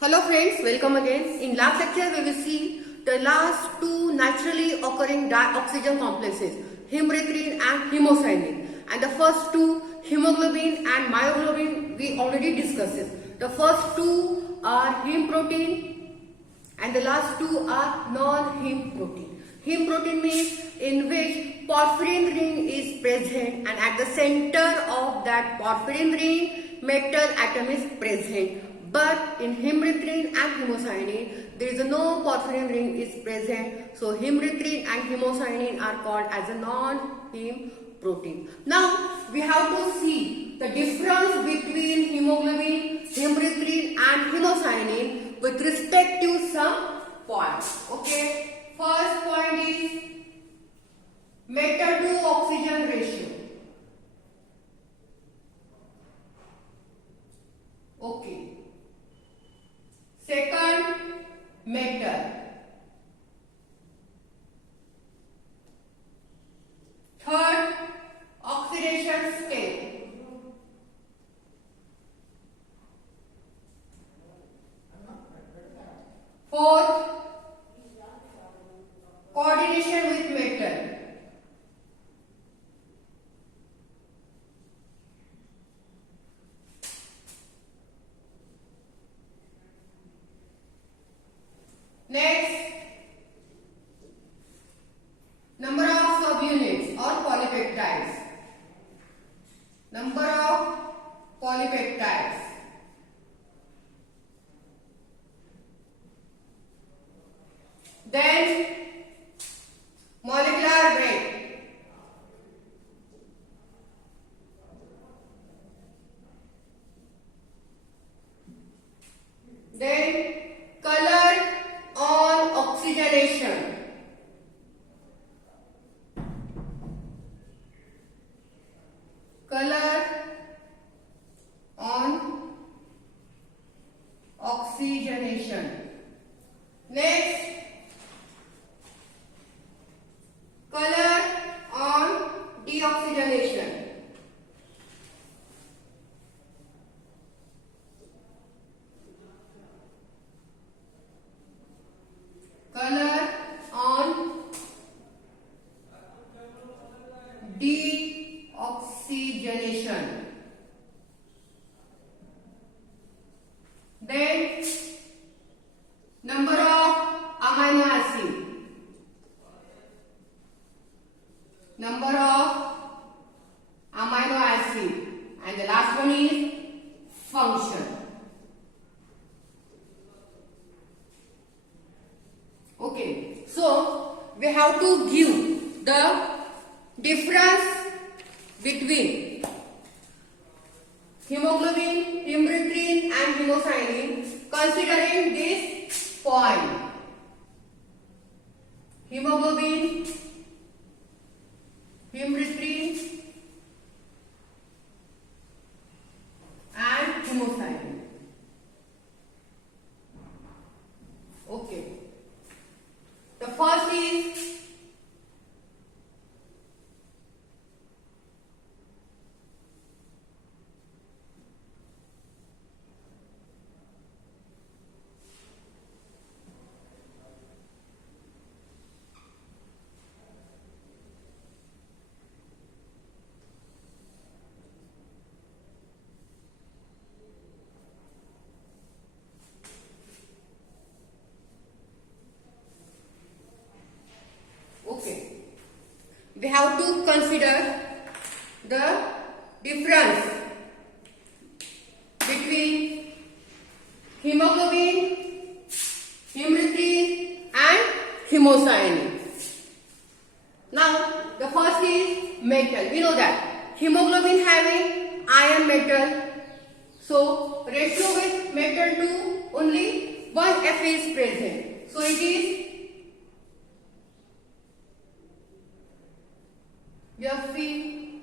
Hello friends, welcome again. In last lecture we will see the last two naturally occurring dioxygen complexes, hemerythrin and hemocyanin. And the first two, hemoglobin and myoglobin, we already discussed. The first two are heme protein and the last two are non-heme protein. Heme protein means in which porphyrin ring is present and at the center of that porphyrin ring metal atom is present. But in hemerythrin and hemocyanin, there is no porphyrin ring is present. So hemerythrin and hemocyanin are called as a non-heme protein. Now we have to see the difference between hemoglobin, hemerythrin and hemocyanin with respect to some points. Okay. First point is metal to oxygen ratio. Okay. Second, metal. Third, oxidation state. Fourth, coordination with metal. Next, number of subunits or polypeptides. Number of polypeptides. Then, molecular weight. Then, color on oxygenation. Color on oxygenation. Next, color on deoxygenation. Color on deoxygenation. Then number of amino acid. Number of amino acid. And the last one is function. Okay, so we have to give the difference between hemoglobin, hemerythrin and hemocyanin considering this point. Hemoglobin, hemerythrin and hemocyanin. Okay. The first is we have to consider the difference between hemoglobin, hemerythrin and hemocyanin. Now the first is metal. We know that hemoglobin having iron metal, so ratio with metal to only 1 F is present. So it is Fe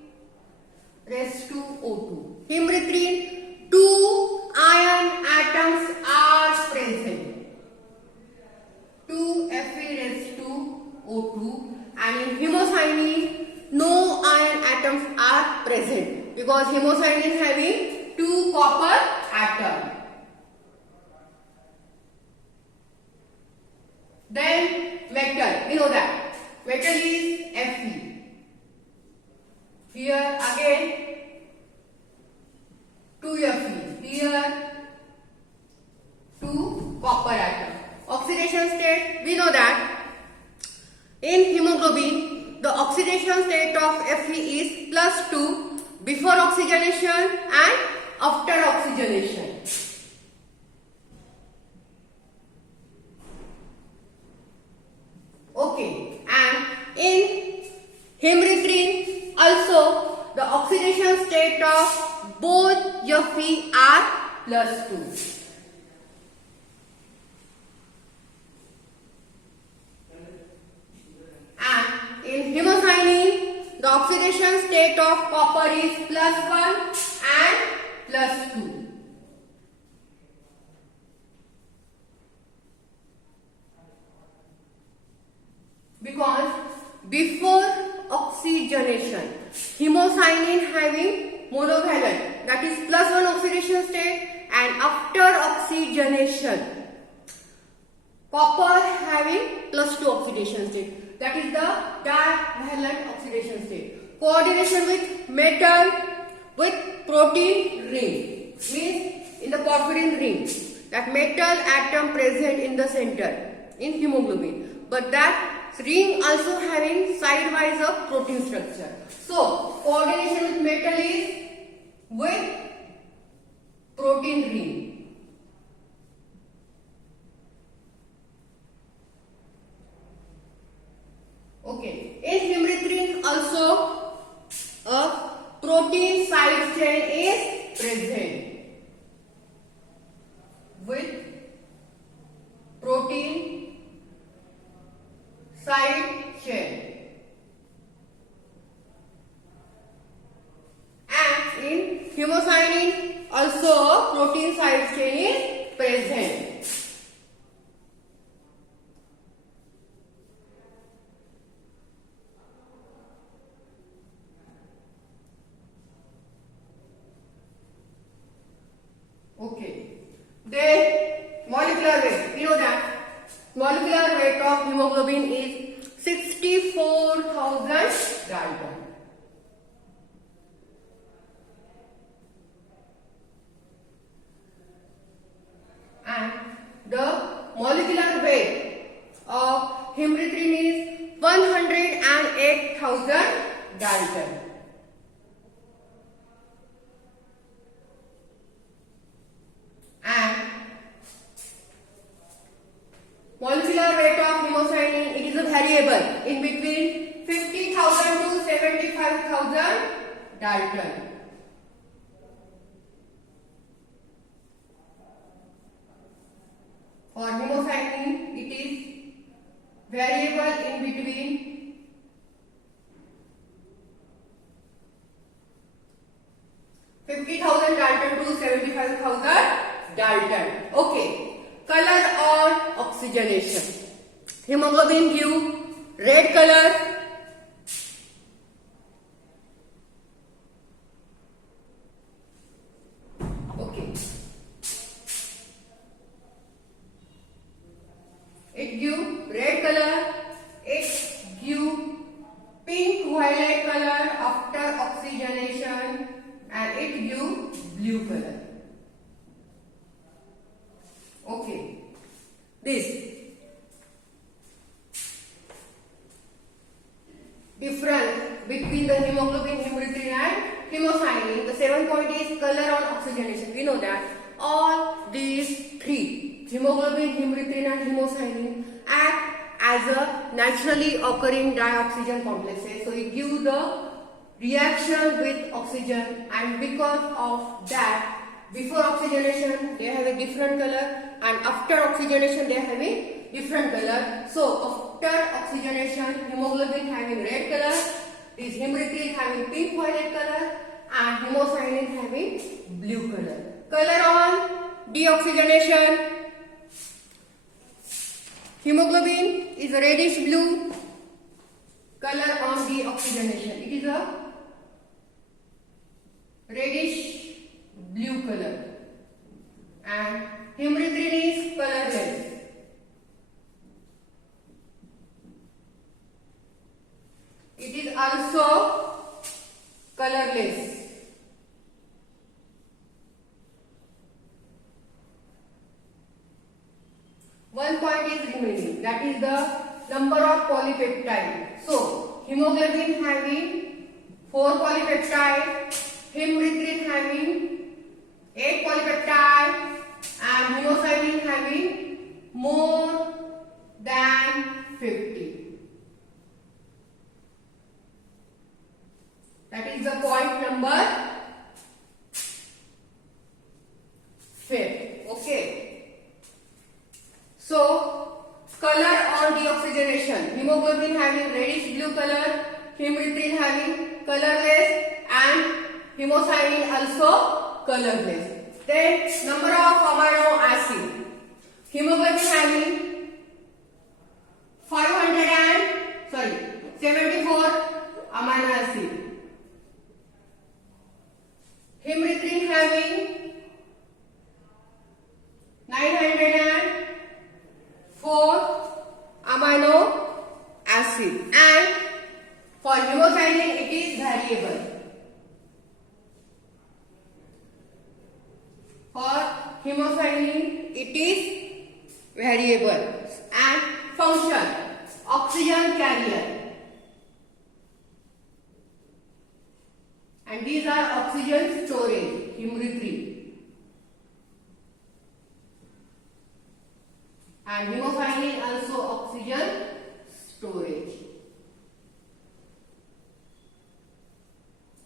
raised to O2. Hemerythrin, 2 iron atoms are present. 2 Fe raised to O2. And in hemocyanin, no iron atoms are present because hemocyanin having 2 copper atoms. metal is Fe. Here again 2 Fe. Here 2 copper atom. Oxidation state, we know that in hemoglobin the oxidation state of Fe is +2 before oxygenation and after oxygenation. Okay, and in hemerythrin also the oxidation state of both Fe are +2. And in hemocyanin the oxidation state of copper is +1 and +2. Because before oxygenation, hemocyanin having monovalent, that is +1 oxidation state, and after oxygenation, copper having +2 oxidation state, that is the divalent oxidation state. Coordination with metal with protein ring, means in the porphyrin ring, that metal atom present in the center in hemoglobin, but that ring also having sidewise a protein structure. So coordination with metal is with protein ring. Okay, in hemerythrin also a protein side chain is present with protein side chain, and in hemocyanin also protein side chain is present. Okay, then molecular weight, you know that molecular weight of hemoglobin is 64,000 Dalton. And the molecular weight of hemerythrin is 108,000 Dalton. And molecular weight of hemocyanin, it is a variable in between 50,000 to 75,000 Dalton. For hemocyanin, it is variable in between 50,000 Dalton to 75,000 Dalton. Okay. Color on oxygenation. Hemoglobin give red color. Okay. It give red color. It give pink violet color after oxygenation, and it give blue color. Okay, this difference between the hemoglobin, hemerythrin and hemocyanin, the 7 point is color on oxygenation. We know that all these three, hemoglobin, hemerythrin and hemocyanin, act as a naturally occurring dioxygen complexes. So it gives the reaction with oxygen, and because of that, before oxygenation they have a different color, and after oxygenation they have a different color. So after oxygenation, hemoglobin having red color, this hemerythrin having pink violet color, and hemocyanin having blue color. Color on deoxygenation, hemoglobin is a reddish blue. Color on deoxygenation, it is a reddish blue color, and hemerythrin is colorless. one point is remaining, that is the number of polypeptide. So hemoglobin having 4 polypeptide, hemerythrin having 8 polypeptide, and hemocyanin having more than 50. That is the point number 5. Okay. So color on deoxygenation: hemoglobin having reddish blue color, hemerythrin having colorless, and hemocyanin also colorless. Then number of amino acid: hemoglobin having 74 amino acid, hemerythrin having 904 amino acid, and for hemocyanin it is variable. For hemocyanin it is variable. And function: oxygen carrier, and these are oxygen storage, hemerythrin. And hemocyanin also oxygen storage.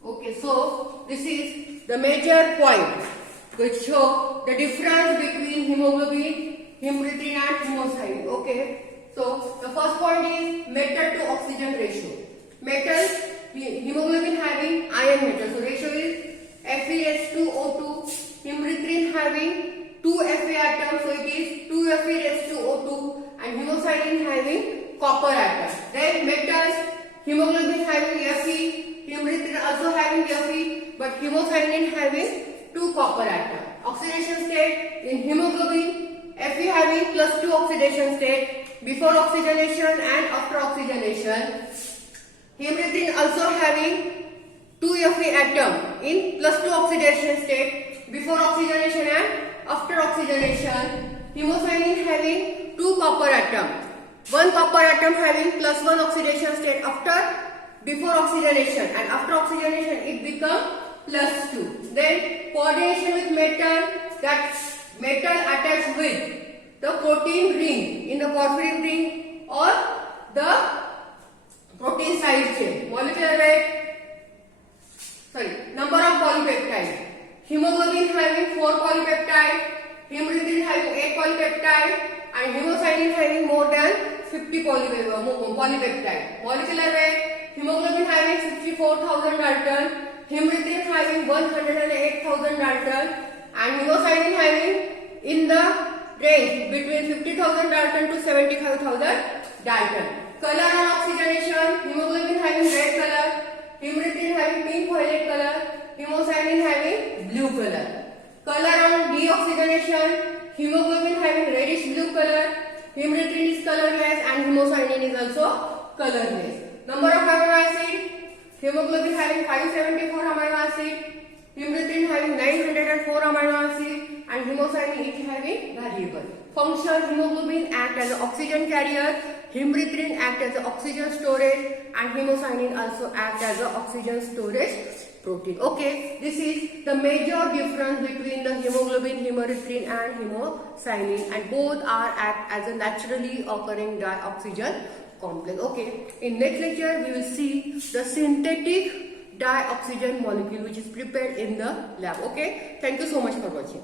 Okay, so this is the major point which show the difference between hemoglobin, hemerythrin and hemocyanin. Okay, so the first point is metal to oxygen ratio. Metal, hemoglobin having iron metal, so ratio is Fe:2O2, hemerythrin having 2 Fe atoms, so it is 2 Fe:2O2, and hemocyanin having copper atom. Then metals, hemoglobin having Fe, hemerythrin also having Fe, but hemocyanin having 2 copper atom. Oxidation state in hemoglobin: Fe having +2 oxidation state before oxygenation and after oxygenation. Hemerythrin also having 2 Fe atom in +2 oxidation state before oxygenation and after oxygenation. Hemocyanin having 2 copper atom, 1 copper atom having +1 oxidation state before oxygenation, and after oxygenation it becomes +2. Then coordination with metal, that metal attached with the protein ring in the porphyrin ring or the protein side chain. Molecular weight, number of polypeptide: hemoglobin having 4 polypeptide, hemerythrin having 8 polypeptide, and hemocyanin having more than 50 polypeptide. Molecular weight: hemoglobin having 64,000 Dalton, hemerythrin having 108,000 Dalton, and hemocyanin having in the range between 50,000 Dalton to 75,000 Dalton. Color on oxygenation: hemoglobin having red color, hemerythrin having pink violet color, hemocyanin having blue color. Color on deoxygenation: hemoglobin having reddish blue color, hemerythrin is colorless, and hemocyanin is also colorless. Number of amino acid: hemoglobin having 574 amino acid, hemerythrin having 904 amino acid, and hemocyanin is having variable. Function: hemoglobin act as an oxygen carrier, hemerythrin act as an oxygen storage, and hemocyanin also act as an oxygen storage protein. Okay, this is the major difference between the hemoglobin, hemerythrin and hemocyanin, and both are act as a naturally occurring dioxygen complex. Okay, in next lecture we will see the synthetic dioxygen molecule which is prepared in the lab. Okay, thank you so much for watching.